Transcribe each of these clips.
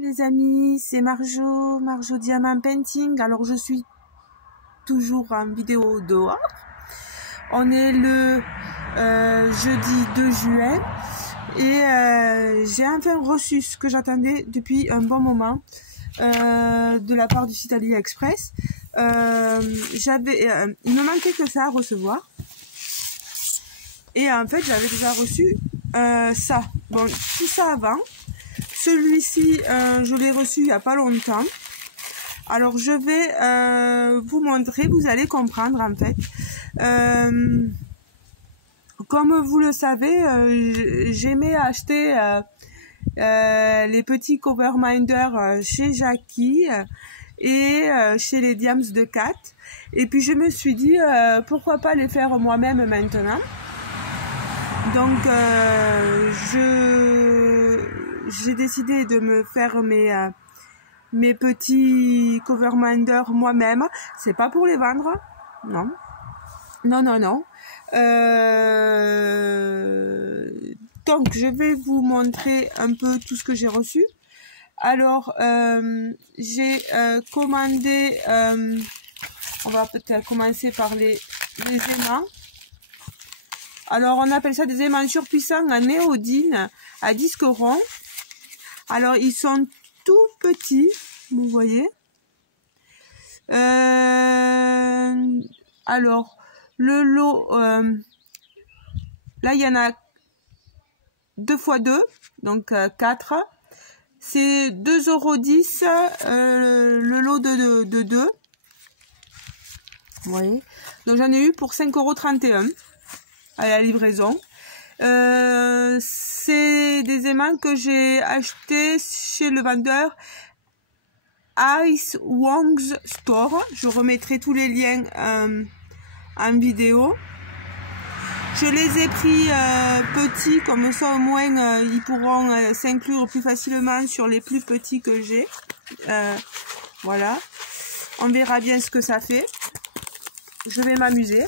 Les amis, c'est Marjo Diamant Painting. Alors je suis toujours en vidéo dehors. On est le jeudi 2 juin et j'ai enfin reçu ce que j'attendais depuis un bon moment de la part du site AliExpress. Il me manquait que ça à recevoir. Et en fait, j'avais déjà reçu ça. Bon, tout ça avant. Celui-ci, je l'ai reçu il n'y a pas longtemps. Alors, je vais vous montrer, vous allez comprendre en fait. Comme vous le savez, j'aimais acheter les petits coverminders chez Jackie et chez les Diams de Cat. Et puis, je me suis dit, pourquoi pas les faire moi-même maintenant. Donc, j'ai décidé de me faire mes petits coverminders moi-même. C'est pas pour les vendre, non. Donc, je vais vous montrer un peu tout ce que j'ai reçu. Alors, j'ai commandé, on va peut-être commencer par les aimants. Alors, on appelle ça des aimants surpuissants en néodyne à disque rond. Alors, ils sont tout petits, vous voyez. Alors, le lot, là, il y en a 2 x 2, donc 4. C'est 2,10 €, le lot de 2. Vous voyez. Donc, j'en ai eu pour 5,31 € à la livraison. C'est des aimants que j'ai achetés chez le vendeur Ice Wong's Store. Je remettrai tous les liens en vidéo. Je les ai pris petits, comme ça au moins ils pourront s'inclure plus facilement sur les plus petits que j'ai. Voilà. On verra bien ce que ça fait. Je vais m'amuser.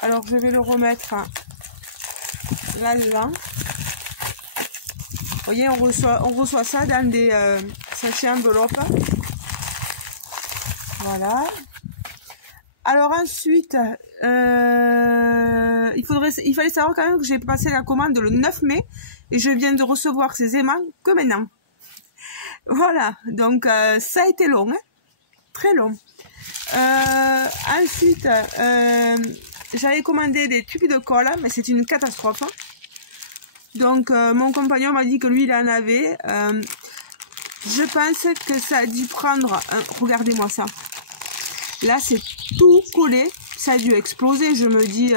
Alors je vais le remettre là-dedans. Vous voyez, on reçoit ça dans des sachets enveloppes. Voilà. Alors ensuite, il fallait savoir quand même que j'ai passé la commande le 9 mai et je viens de recevoir ces aimants que maintenant. Voilà, donc ça a été long, hein, très long. Ensuite, j'avais commandé des tubes de colle, mais c'est une catastrophe. Donc, mon compagnon m'a dit que lui, il en avait. Je pense que ça a dû prendre... regardez-moi ça. Là, c'est tout collé. Ça a dû exploser, je me dis,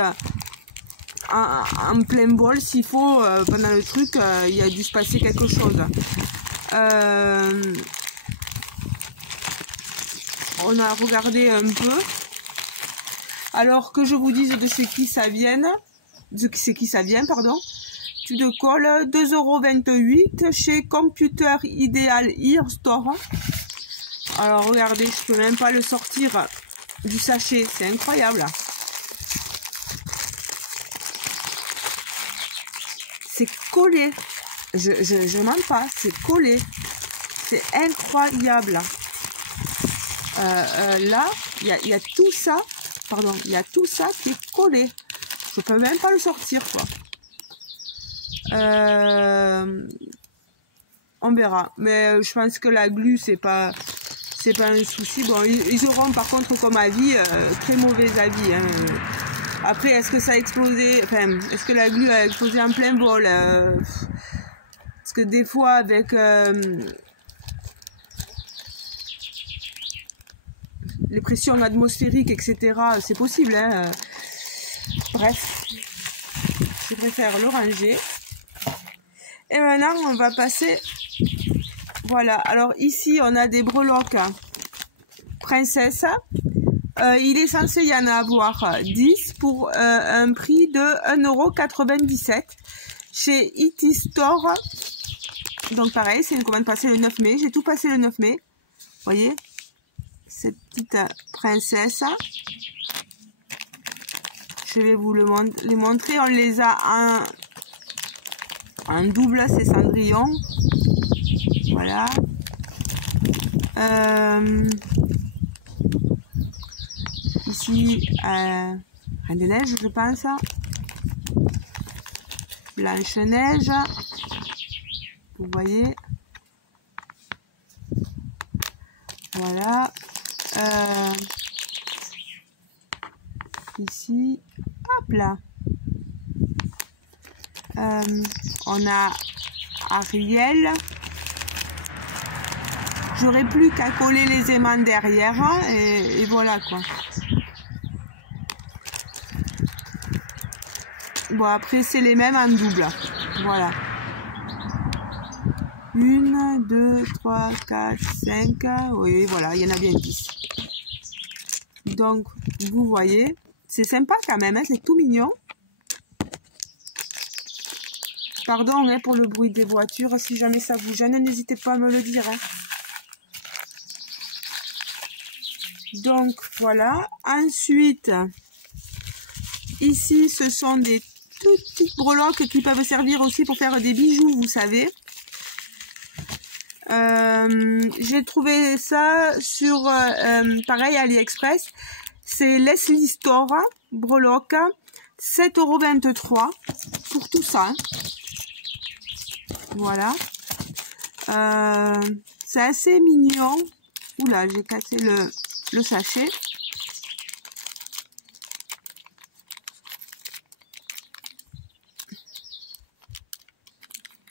en plein bol. S'il faut, pendant le truc, il a dû se passer quelque chose. On a regardé un peu. Alors que je vous dise de chez qui ça vient, pardon. Tube de colle, 2,28 € chez Computer Ideal Ear Store. Alors regardez, je peux même pas le sortir du sachet, c'est incroyable. C'est collé, je mens pas, c'est collé, c'est incroyable. Là, il y a tout ça. Pardon, il y a tout ça qui est collé. Je peux même pas le sortir, quoi. On verra. Mais je pense que la glu, c'est pas un souci. Bon, ils auront par contre comme avis, très mauvais avis. Hein. Après, est-ce que ça a explosé? Enfin, est-ce que la glu a explosé en plein vol? Parce que des fois, avec les pressions atmosphériques, etc., c'est possible. Hein. Bref, je préfère le ranger. Et maintenant, on va passer... Voilà, alors ici, on a des breloques princesse. Il est censé y en avoir 10 pour un prix de 1,97 € chez IT Store. Donc pareil, c'est une commande passée le 9 mai. J'ai tout passé le 9 mai. Vous voyez, ces petites princesses. Je vais vous les montrer. On les a en double, c'est Cendrillon. Voilà. voilà. Ici, Reine des Neiges, je pense. Blanche-Neige. Vous voyez. Voilà. Ici, hop là. On a Ariel. J'aurais plus qu'à coller les aimants derrière et voilà quoi. Bon, après c'est les mêmes en double. Voilà. 1, 2, 3, 4, 5. Oui, voilà, il y en a bien 10. Donc, vous voyez, c'est sympa quand même, hein, c'est tout mignon. Pardon hein, pour le bruit des voitures, si jamais ça vous gêne, n'hésitez pas à me le dire. Hein. Donc, voilà. Ensuite, ici, ce sont des toutes petites breloques qui peuvent servir aussi pour faire des bijoux, vous savez. J'ai trouvé ça sur, pareil, AliExpress. C'est Leslie Store, breloque, 7,23 € pour tout ça. Voilà. C'est assez mignon. Oula, j'ai cassé le sachet.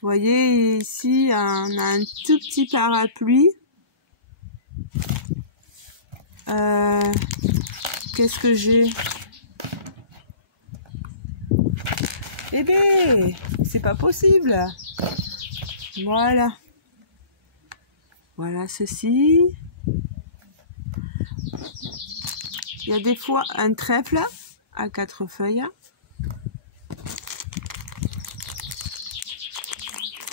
Vous voyez, ici, on a un tout petit parapluie. Qu'est-ce que j'ai? Eh bien, c'est pas possible. Voilà. Voilà ceci. Il y a des fois un trèfle à 4 feuilles.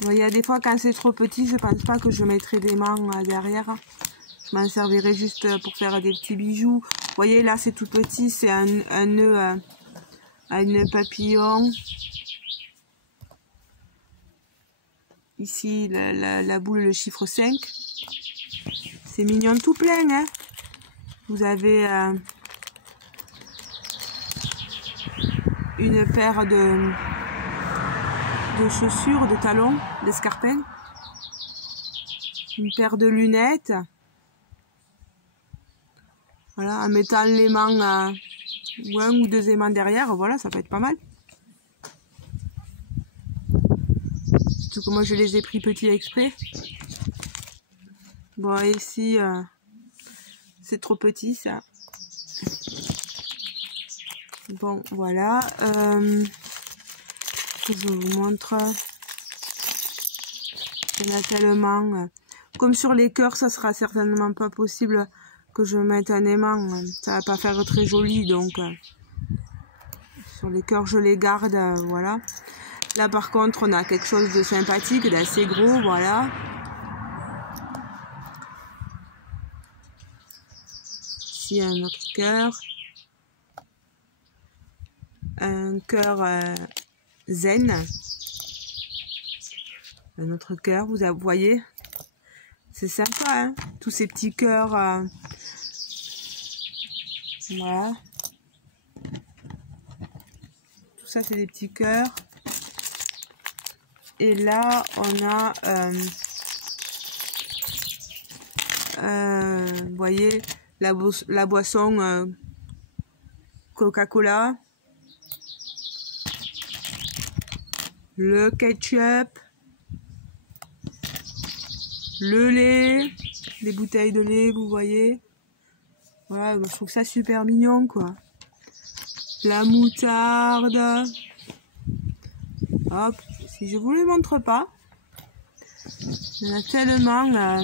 Bon, il y a des fois quand c'est trop petit, je pense pas que je mettrai des mains derrière. Je m'en servirai juste pour faire des petits bijoux. Vous voyez là c'est tout petit, c'est un nœud à une papillon. Ici la boule, le chiffre 5. C'est mignon tout plein. Hein. Vous avez une paire de chaussures, de talons, d'escarpins, une paire de lunettes, voilà, en mettant l'aimant ou un ou deux aimants derrière, voilà, ça peut être pas mal. Surtout que moi je les ai pris petits exprès. Bon, ici, c'est trop petit ça. Bon, voilà. Je vous montre. Il y en a tellement. Comme sur les cœurs, ça sera certainement pas possible que je mette un aimant. Ça va pas faire très joli, donc sur les cœurs, je les garde. Voilà. Là, par contre, on a quelque chose de sympathique, d'assez gros. Voilà. Ici, un autre cœur. Un cœur zen. Un autre cœur, vous voyez, c'est sympa, hein, tous ces petits cœurs. Voilà. Tout ça, c'est des petits cœurs. Et là, on a, vous voyez, la boisson Coca-Cola. Le ketchup, le lait, les bouteilles de lait, vous voyez. Voilà, je trouve ça super mignon, quoi. La moutarde. Hop, si je vous le montre pas. Il y en a tellement.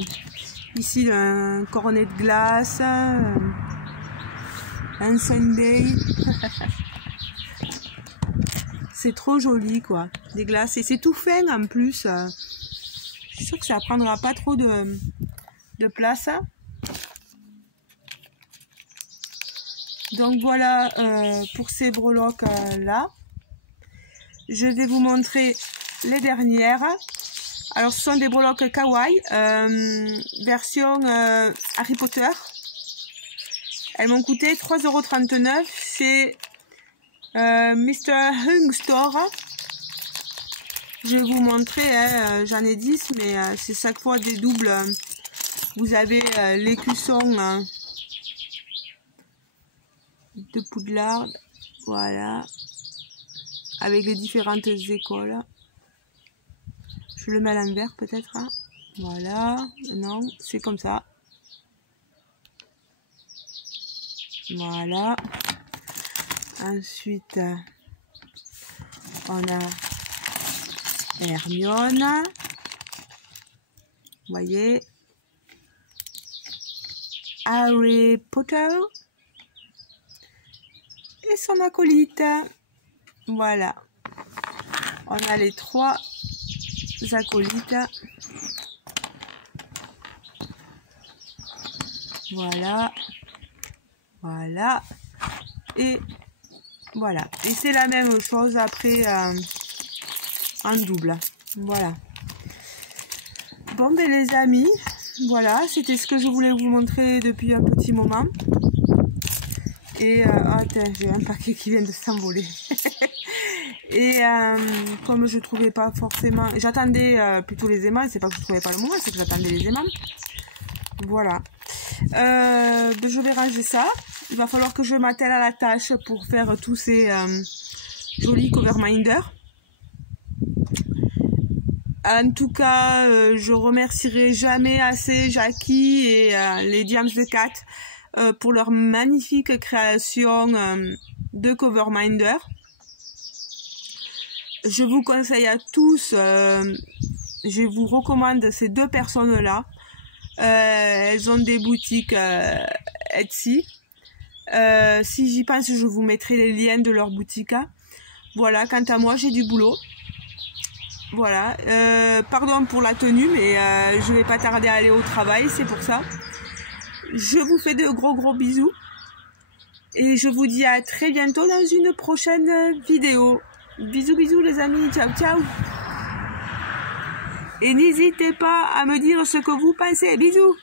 Ici, un cornet de glace. Un sundae. C'est trop joli, quoi. Des glaces. Et c'est tout fin, en plus. Je suis sûre que ça prendra pas trop de place. Donc, voilà pour ces breloques-là. Je vais vous montrer les dernières. Alors, ce sont des breloques kawaii, version Harry Potter. Elles m'ont coûté 3,39 € chez Mr. Hung Store. Je vais vous montrer, hein, j'en ai 10, mais c'est chaque fois des doubles. Vous avez l'écusson de Poudlard, voilà, avec les différentes écoles. Je le mets à l'envers peut-être, hein. Voilà, non, c'est comme ça. Voilà. Ensuite, on a Hermione. Vous voyez. Harry Potter. Et son acolyte. Voilà. On a les 3 acolytes. Voilà. Voilà. Et voilà. Et c'est la même chose après en double. Voilà. Bon, ben les amis, voilà, c'était ce que je voulais vous montrer depuis un petit moment. Et attends, j'ai un paquet qui vient de s'envoler. Et comme je trouvais pas forcément, j'attendais plutôt les aimants. C'est pas que je trouvais pas le moment, c'est que j'attendais les aimants. Voilà. Ben, je vais ranger ça. Il va falloir que je m'attelle à la tâche pour faire tous ces jolis coverminders. En tout cas, je remercierai jamais assez Jackie et les Diams de Cat pour leur magnifique création de coverminder. Je vous conseille à tous, je vous recommande ces 2 personnes-là. Elles ont des boutiques Etsy. Si j'y pense, je vous mettrai les liens de leur boutique. Voilà, quant à moi, j'ai du boulot. Voilà, pardon pour la tenue, mais je vais pas tarder à aller au travail, c'est pour ça. Je vous fais de gros bisous. Et je vous dis à très bientôt dans une prochaine vidéo. Bisous les amis, ciao. Et n'hésitez pas à me dire ce que vous pensez. Bisous.